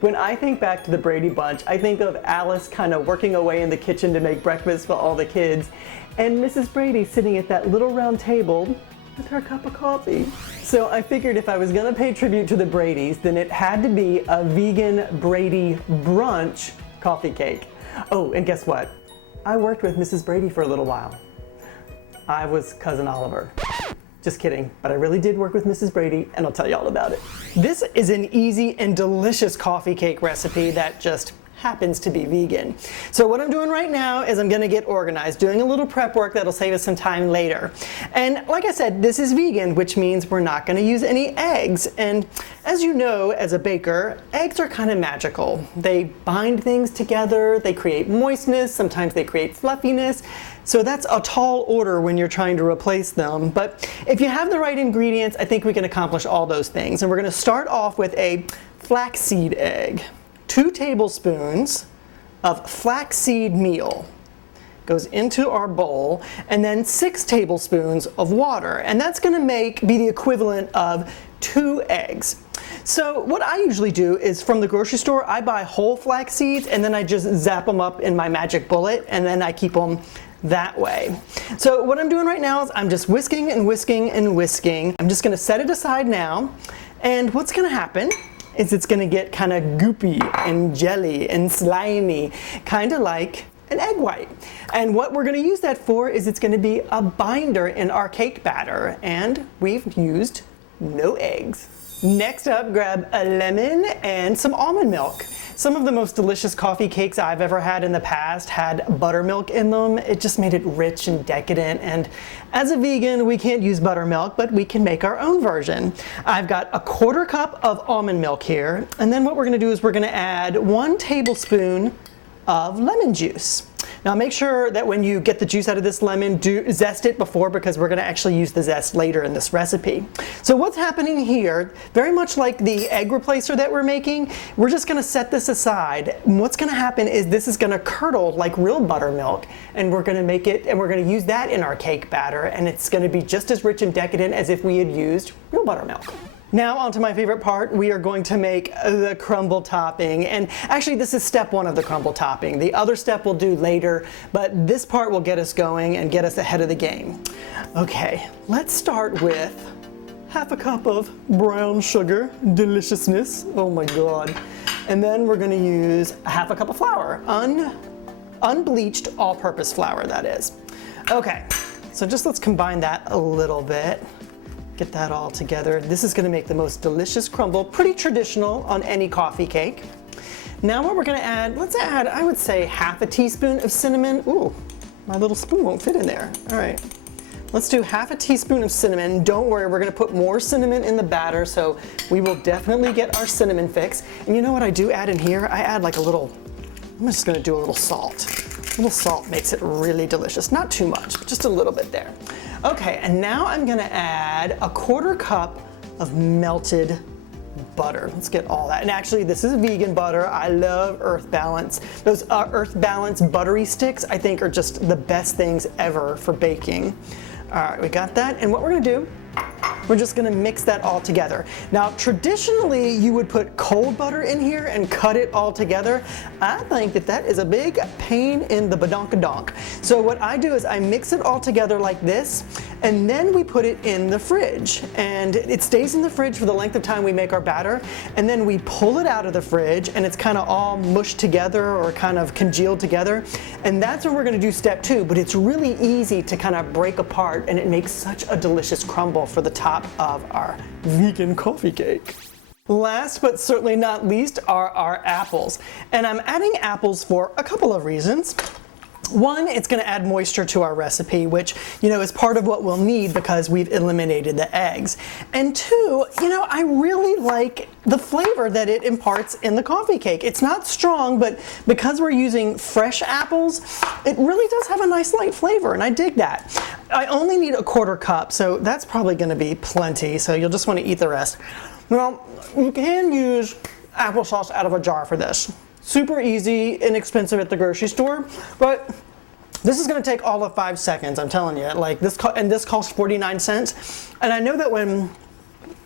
When I think back to the Brady Bunch, I think of Alice kind of working away in the kitchen to make breakfast for all the kids, and Mrs. Brady sitting at that little round table with her cup of coffee. So I figured if I was gonna pay tribute to the Bradys, then it had to be a vegan Brady brunch coffee cake. Oh, and guess what? I worked with Mrs. Brady for a little while. I was Cousin Oliver. Just kidding, but I really did work with Mrs. Brady, and I'll tell you all about it. This is an easy and delicious coffee cake recipe that just happens to be vegan. So what I'm doing right now is I'm gonna get organized, doing a little prep work that'll save us some time later. And like I said, this is vegan, which means we're not gonna use any eggs. And as you know, as a baker, eggs are kind of magical. They bind things together, they create moistness, sometimes they create fluffiness. So that's a tall order when you're trying to replace them. But if you have the right ingredients, I think we can accomplish all those things. And we're gonna start off with a flaxseed egg. 2 tablespoons of flaxseed meal goes into our bowl, and then 6 tablespoons of water. And that's gonna be the equivalent of 2 eggs. So what I usually do is from the grocery store, I buy whole flax seeds and then I just zap them up in my magic bullet, and then I keep them that way. So what I'm doing right now is I'm just whisking and whisking and whisking. I'm just gonna set it aside now, and what's gonna happen is it's gonna get kind of goopy and jelly and slimy, kind of like an egg white. And what we're gonna use that for is it's gonna be a binder in our cake batter, and we've used no eggs. Next up, grab a lemon and some almond milk. Some of the most delicious coffee cakes I've ever had in the past had buttermilk in them. It just made it rich and decadent, and as a vegan, we can't use buttermilk, but we can make our own version. I've got a 1/4 cup of almond milk here, and then what we're gonna do is we're gonna add 1 tablespoon of lemon juice. Now make sure that when you get the juice out of this lemon, do zest it before, because we're gonna actually use the zest later in this recipe. So what's happening here, very much like the egg replacer that we're making, we're just gonna set this aside. And what's gonna happen is this is gonna curdle like real buttermilk, and we're gonna make it, and we're gonna use that in our cake batter, and it's gonna be just as rich and decadent as if we had used real buttermilk. Now on to my favorite part, we are going to make the crumble topping. And actually this is step 1 of the crumble topping. The other step we'll do later, but this part will get us going and get us ahead of the game. Okay, let's start with 1/2 cup of brown sugar, deliciousness, oh my God. And then we're gonna use 1/2 cup of flour, unbleached all-purpose flour, that is. Okay, so just let's combine that a little bit. Get that all together. This is gonna make the most delicious crumble, pretty traditional on any coffee cake. Now what we're gonna add, let's add, I would say 1/2 teaspoon of cinnamon. Ooh, my little spoon won't fit in there. All right, let's do 1/2 teaspoon of cinnamon. Don't worry, we're gonna put more cinnamon in the batter, so we will definitely get our cinnamon fix. And you know what I do add in here? I add like a little, I'm just gonna do a little salt. A little salt makes it really delicious. Not too much, but just a little bit there. Okay, and now I'm gonna add a 1/4 cup of melted butter. Let's get all that. And actually, this is vegan butter. I love Earth Balance. Those Earth Balance buttery sticks, I think, are just the best things ever for baking. All right, we got that. And what we're gonna do, we're just gonna mix that all together. Now, traditionally, you would put cold butter in here and cut it all together. I think that that is a big pain in the badonkadonk. So what I do is I mix it all together like this, and then we put it in the fridge. And it stays in the fridge for the length of time we make our batter, and then we pull it out of the fridge, and it's kind of all mushed together or kind of congealed together. And that's when we're gonna do step 2, but it's really easy to kind of break apart, and it makes such a delicious crumble for the top of our vegan coffee cake. Last but certainly not least are our apples. And I'm adding apples for a couple of reasons. One, it's going to add moisture to our recipe, which, is part of what we'll need because we've eliminated the eggs. And 2, I really like the flavor that it imparts in the coffee cake. It's not strong, but because we're using fresh apples, it really does have a nice light flavor, and I dig that. I only need a 1/4 cup, so that's probably going to be plenty, so you'll just want to eat the rest. Well, you can use applesauce out of a jar for this. Super easy, inexpensive at the grocery store, but this is gonna take all of 5 seconds, I'm telling you. Like this, and this costs 49 cents. And I know that when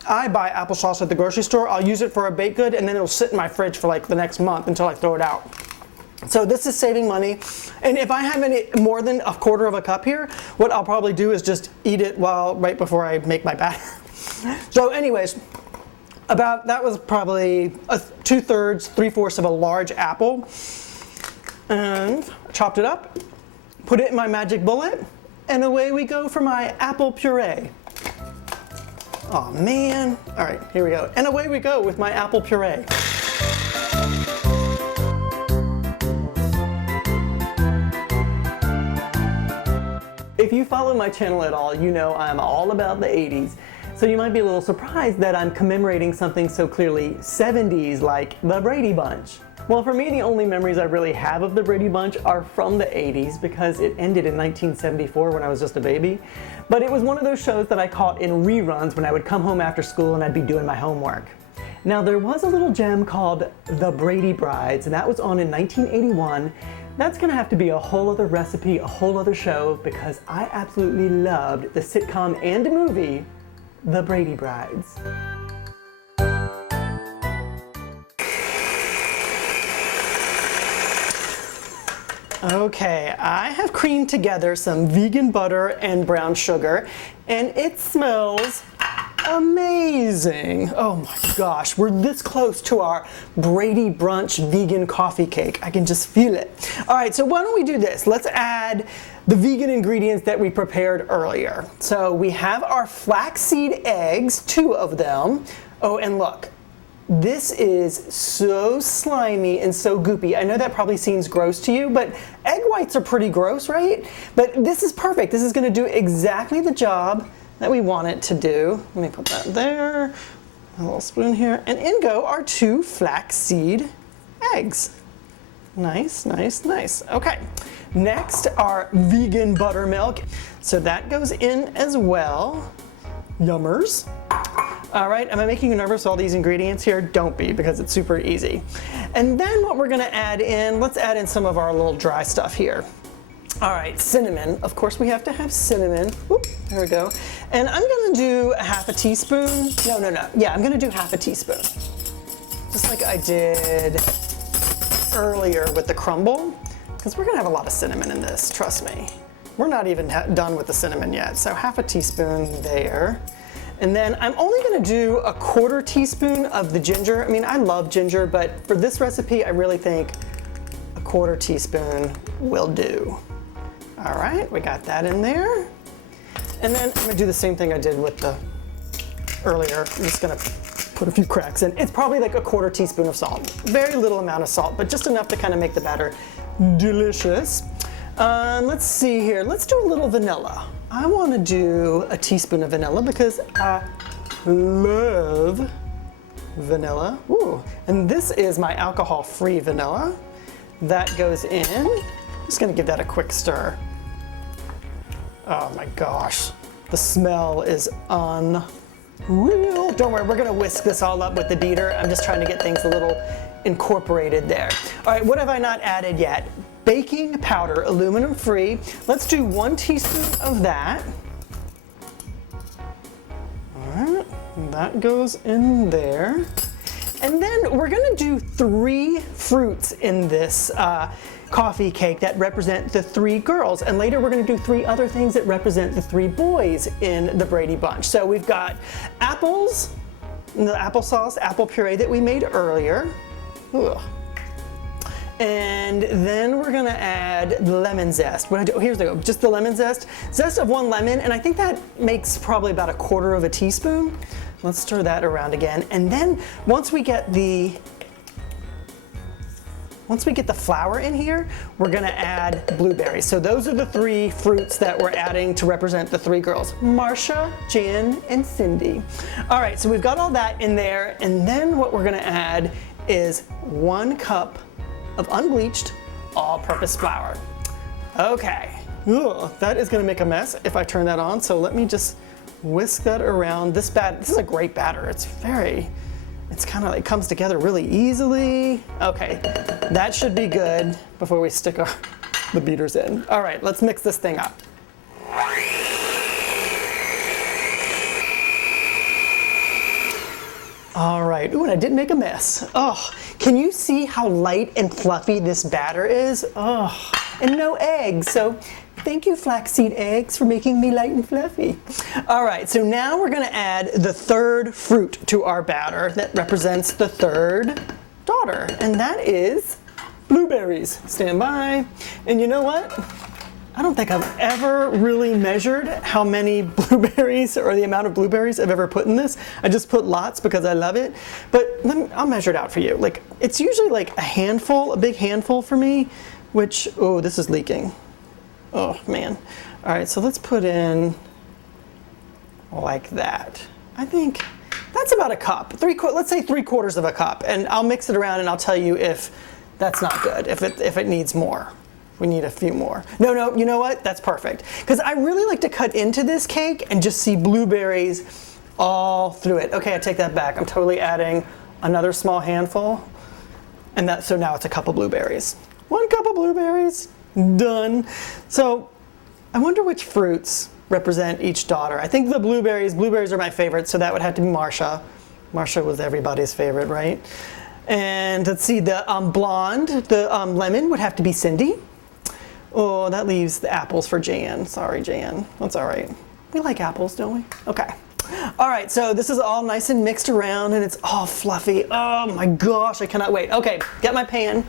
I buy applesauce at the grocery store. I'll use it for a baked good, and then it'll sit in my fridge for like the next month until I throw it out. So this is saving money. And if I have any more than a quarter of a cup here, what I'll probably do is just eat it right before I make my batter. So anyways, that was probably 2/3, 3/4 of a large apple. And chopped it up, put it in my magic bullet, and away we go for my apple puree. Oh man. All right, here we go. And away we go with my apple puree. If you follow my channel at all, you know I'm all about the 80s. So you might be a little surprised that I'm commemorating something so clearly 70s like the Brady Bunch. Well, for me, the only memories I really have of the Brady Bunch are from the 80s because it ended in 1974 when I was just a baby. But it was one of those shows that I caught in reruns when I would come home after school and I'd be doing my homework. Now, there was a little gem called The Brady Brides, and that was on in 1981. That's gonna have to be a whole other recipe, a whole other show, because I absolutely loved the sitcom and movie, The Brady Brides. Okay, I have creamed together some vegan butter and brown sugar, and it smells amazing. Oh my gosh, we're this close to our Brady Brunch vegan coffee cake. I can just feel it. All right, so why don't we do this? Let's add the vegan ingredients that we prepared earlier. So we have our flaxseed eggs, 2 of them. Oh, and look. This is so slimy and so goopy. I know that probably seems gross to you, but egg whites are pretty gross, right? But this is perfect. This is gonna do exactly the job that we want it to do. Let me put that there, a little spoon here, and in go our 2 flaxseed eggs. Nice, nice, nice. Okay, next our vegan buttermilk. So that goes in as well. Yummers. All right, am I making you nervous with all these ingredients here? Don't be, because it's super easy. And then what we're gonna add in, let's add in some of our little dry stuff here. All right, cinnamon. Of course, we have to have cinnamon. Whoop, there we go. And I'm gonna do 1/2 teaspoon. No. Yeah, I'm gonna do 1/2 teaspoon. Just like I did earlier with the crumble, because we're gonna have a lot of cinnamon in this, trust me. We're not even done with the cinnamon yet, so 1/2 teaspoon there. And then I'm only gonna do 1/4 teaspoon of the ginger. I mean, I love ginger, but for this recipe, I really think 1/4 teaspoon will do. All right, we got that in there. And then I'm gonna do the same thing I did with the earlier. I'm just gonna put a few cracks in. It's probably like 1/4 teaspoon of salt. Very little amount of salt, but just enough to kind of make the batter delicious. Let's see here, let's do a little vanilla. I want to do 1 teaspoon of vanilla because I love vanilla. Ooh, and this is my alcohol-free vanilla. That goes in. I'm just gonna give that a quick stir. Oh my gosh, the smell is unreal. Don't worry, we're gonna whisk this all up with the beater. I'm just trying to get things a little incorporated there. All right, what have I not added yet? Baking powder, aluminum free. Let's do 1 teaspoon of that. All right, that goes in there. And then we're gonna do 3 fruits in this coffee cake that represent the 3 girls. And later we're gonna do 3 other things that represent the 3 boys in the Brady Bunch. So we've got apples, the applesauce, apple puree that we made earlier. Ugh. And then we're gonna add lemon zest. Here's the go, just the lemon zest. Zest of 1 lemon, and I think that makes probably about 1/4 teaspoon. Let's stir that around again. And then once we get the flour in here, we're gonna add blueberries. So those are the 3 fruits that we're adding to represent the 3 girls, Marcia, Jan, and Cindy. All right, so we've got all that in there, and then what we're gonna add is 1 cup of unbleached all-purpose flour. Okay, ugh, that is gonna make a mess if I turn that on, so let me just whisk that around. This is a great batter. It's kind of, it comes together really easily. Okay, that should be good before we stick the beaters in. All right, let's mix this thing up. All right, ooh, and I did make a mess. Oh, can you see how light and fluffy this batter is? Oh, and no eggs, so thank you, flaxseed eggs, for making me light and fluffy. All right, so now we're gonna add the third fruit to our batter that represents the third daughter, and that is blueberries. Stand by. And you know what? I don't think I've ever really measured how many blueberries or the amount of blueberries I've ever put in this. I just put lots because I love it. But I'll measure it out for you. Like, it's usually like a handful, a big handful for me, which, oh, this is leaking. Oh, man. All right, so let's put in like that. I think that's about a cup. Let's say 3/4 of a cup. And I'll mix it around and I'll tell you if that's not good, if it needs more. We need a few more. No, you know what? That's perfect. Because I really like to cut into this cake and just see blueberries all through it. Okay, I take that back. I'm totally adding another small handful. And so now it's a cup of blueberries. 1 cup of blueberries, done. So I wonder which fruits represent each daughter. I think the blueberries are my favorite, so that would have to be Marsha. Marsha was everybody's favorite, right? And let's see, the blonde, the lemon would have to be Cindy. Oh, that leaves the apples for Jan. Sorry, Jan. That's all right. We like apples, don't we? Okay. All right, so this is all nice and mixed around and it's all fluffy. Oh my gosh, I cannot wait. Okay, get my pan.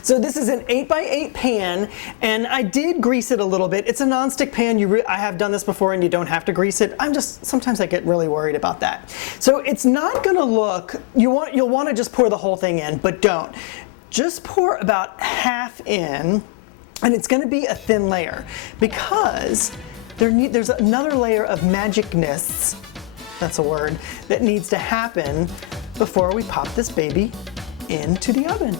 So this is an 8x8 pan, and I did grease it a little bit. It's a nonstick pan. I have done this before, and you don't have to grease it. Sometimes I get really worried about that. So it's not gonna look, you'll wanna just pour the whole thing in, but don't. Just pour about half in, and it's gonna be a thin layer because there's another layer of magicness, that's a word, that needs to happen before we pop this baby into the oven.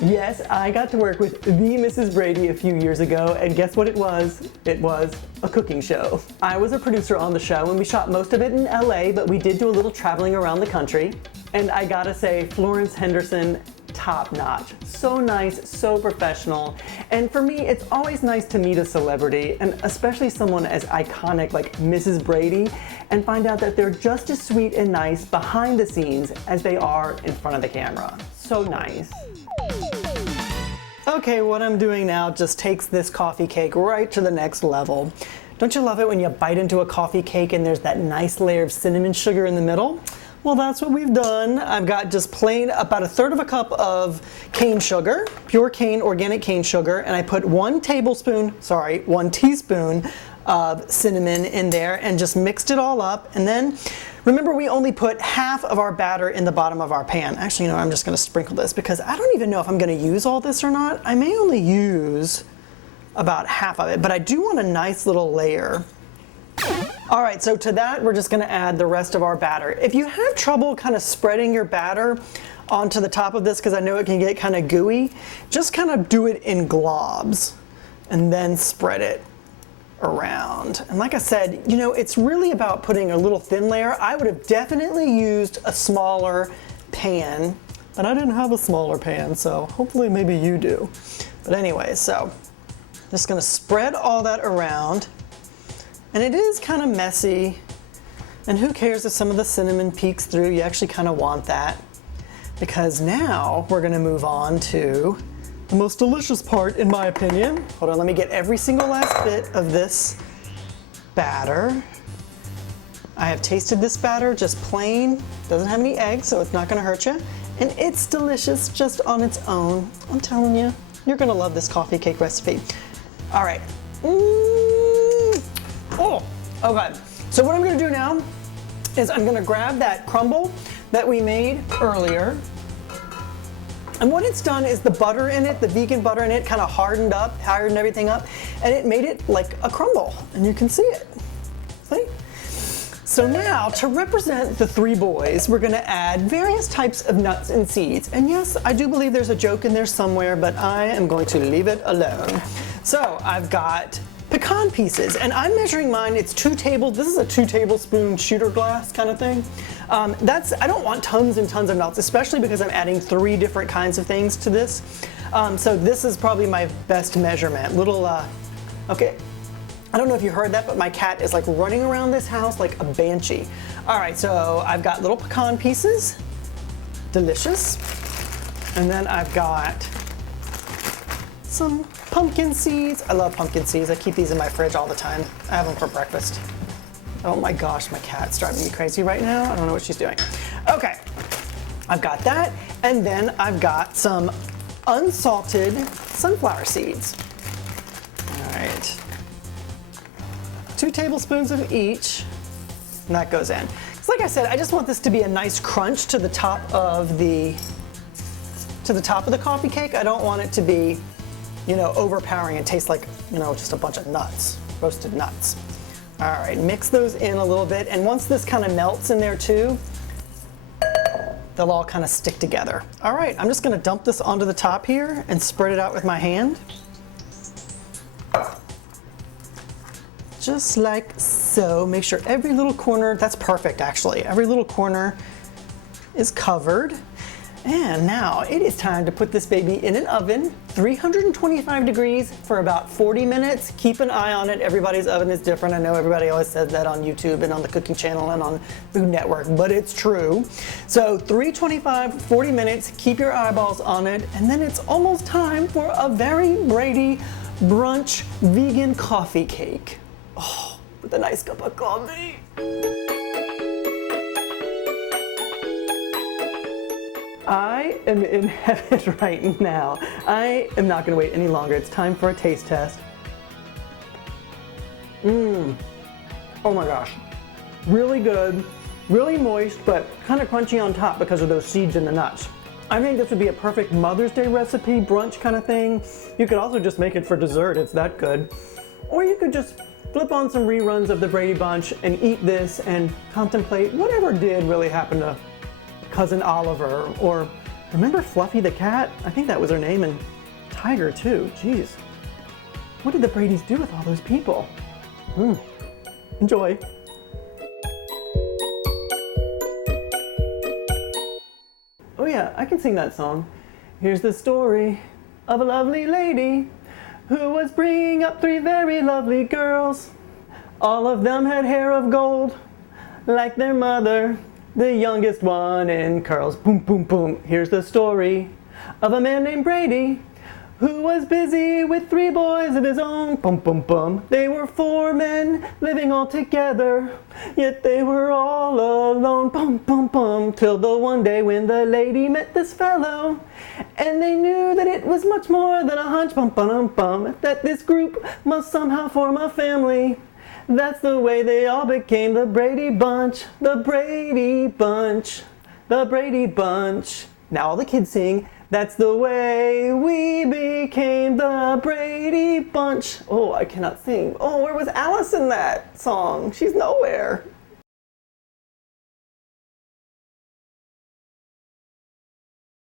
Yes, I got to work with the Mrs. Brady a few years ago, and guess what it was? It was a cooking show. I was a producer on the show, and we shot most of it in LA, but we did do a little traveling around the country. And I gotta say, Florence Henderson, top notch. So nice, so professional. And for me, it's always nice to meet a celebrity, and especially someone as iconic like Mrs. Brady, and find out that they're just as sweet and nice behind the scenes as they are in front of the camera. So nice. Okay, what I'm doing now just takes this coffee cake right to the next level. Don't you love it when you bite into a coffee cake and there's that nice layer of cinnamon sugar in the middle? Well, that's what we've done. I've got just plain about 1/3 of a cup of cane sugar, pure cane, organic cane sugar, and I put 1 teaspoon of cinnamon in there and just mixed it all up. And then, remember, we only put half of our batter in the bottom of our pan. Actually, you know, I'm just gonna sprinkle this because I don't even know if I'm gonna use all this or not. I may only use about half of it, but I do want a nice little layer. All right, so to that, we're just gonna add the rest of our batter. If you have trouble kind of spreading your batter onto the top of this, because I know it can get kind of gooey, just kind of do it in globs and then spread it around. And like I said, you know, it's really about putting a little thin layer. I would have definitely used a smaller pan, but I didn't have a smaller pan, so hopefully maybe you do. But anyway, so just gonna spread all that around. And it is kind of messy, and who cares if some of the cinnamon peeks through? You actually kind of want that, because now we're gonna move on to the most delicious part, in my opinion. Hold on, let me get every single last bit of this batter. I have tasted this batter just plain, doesn't have any eggs, so it's not gonna hurt you, and it's delicious just on its own. I'm telling you, you're gonna love this coffee cake recipe. All right. Oh, okay. So what I'm gonna do now is I'm gonna grab that crumble that we made earlier. And what it's done is the butter in it, the vegan butter in it, kind of hardened everything up, and it made it like a crumble, and you can see it. See? So now, to represent the 3 boys, we're gonna add various types of nuts and seeds. And yes, I do believe there's a joke in there somewhere, but I am going to leave it alone. So I've got pecan pieces, and I'm measuring mine, this is a 2 tablespoon shooter glass kind of thing. I don't want tons and tons of nuts, especially because I'm adding 3 different kinds of things to this. So this is probably my best measurement. Okay. I don't know if you heard that, but my cat is like running around this house like a banshee. All right, so I've got little pecan pieces, delicious. And then I've got some pumpkin seeds. I love pumpkin seeds. I keep these in my fridge all the time. I have them for breakfast. Oh my gosh, my cat's driving me crazy right now. I don't know what she's doing. Okay, I've got that. And then I've got some unsalted sunflower seeds. All right. 2 tablespoons of each, and that goes in. Because like I said, I just want this to be a nice crunch to the top of the coffee cake. I don't want it to be, you know, overpowering and taste like, you know, just a bunch of nuts, roasted nuts. All right, mix those in a little bit, and once this kind of melts in there too, they'll all kind of stick together. All right, I'm just gonna dump this onto the top here and spread it out with my hand. Just like so. Make sure every little corner, that's perfect actually, every little corner is covered. And now it is time to put this baby in an oven, 325 degrees for about 40 minutes. Keep an eye on it. Everybody's oven is different. I know everybody always says that on YouTube and on the cooking channel and on Food Network, but it's true. So 325, 40 minutes, keep your eyeballs on it, and then it's almost time for a very Brady brunch vegan coffee cake. Oh, with a nice cup of coffee. I am in heaven right now. I am not gonna wait any longer. It's time for a taste test. Oh my gosh. Really good, really moist, but kind of crunchy on top because of those seeds and the nuts. I think this would be a perfect Mother's Day recipe, brunch kind of thing. You could also just make it for dessert, it's that good. Or you could just flip on some reruns of the Brady Bunch and eat this and contemplate whatever did really happen to Cousin Oliver, or remember Fluffy the cat? I think that was her name, and Tiger too, jeez. What did the Bradys do with all those people? Enjoy. Oh yeah, I can sing that song. Here's the story of a lovely lady who was bringing up 3 very lovely girls. All of them had hair of gold, like their mother. The youngest one in curls. Boom, boom, boom. Here's the story of a man named Brady who was busy with 3 boys of his own. Boom, boom, boom. They were 4 men living all together, yet they were all alone. Boom, boom, boom. Till the one day when the lady met this fellow, and they knew that it was much more than a hunch. Bum, bum, bum. That this group must somehow form a family. That's the way they all became the Brady Bunch, the Brady Bunch, the Brady Bunch. Now all the kids sing, that's the way we became the Brady Bunch. Oh, I cannot sing. Oh, where was Alice in that song? She's nowhere.